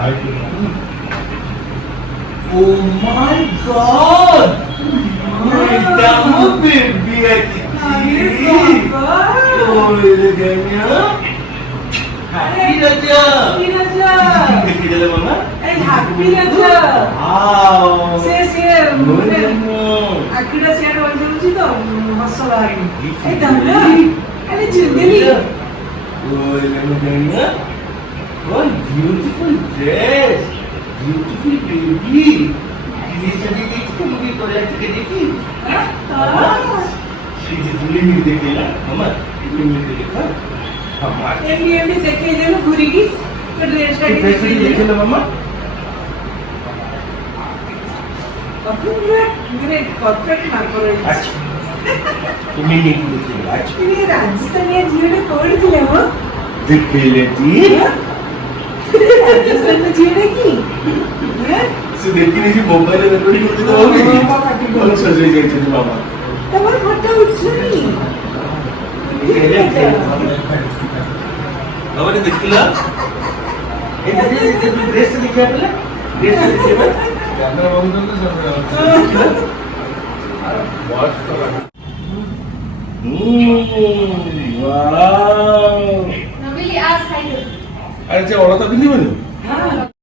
Oh my God! Kita mau baby Kiki. Oh, leganya. Happy Raja. Kiki dalam mana? Happy Raja. Wow. Share. Akira share হয়েছে তো মশলা লাগে এই দাও না আরে জিন্দেলি Oh, leganya. Oh, beautiful dress. Beautiful baby. Ini jadi itu mungkin Korea kita dekhi. Ini dulu ni dekhi lah, mama. Itu ni dekha. Mama. এমনি দেখে যেন ঘুরে গি তো ড্রেসটা देखी ना मम्मा মানে পারফেক্ট না করে अच्छा तुम्हें नहीं देखी अच्छा তুমি রাজস্থানের জিওটা করেছিলে গো देख लेती রাজস্থানের জিওটা কি হ্যাঁ से देखी नहीं मोबाइल में रिकॉर्डिंग होती तो होगी बहुत सजे गई थी मामा তোমার ফটো উঠছনি बाबा ने देखिला ये ड्रेस देखिए पहले ड्रेस देखिए ना कैमरा बंद कर दो सब वॉच करा वाओ नवीली आज खाइए अरे जे ओला तो बिंदी बनी হ্যাঁ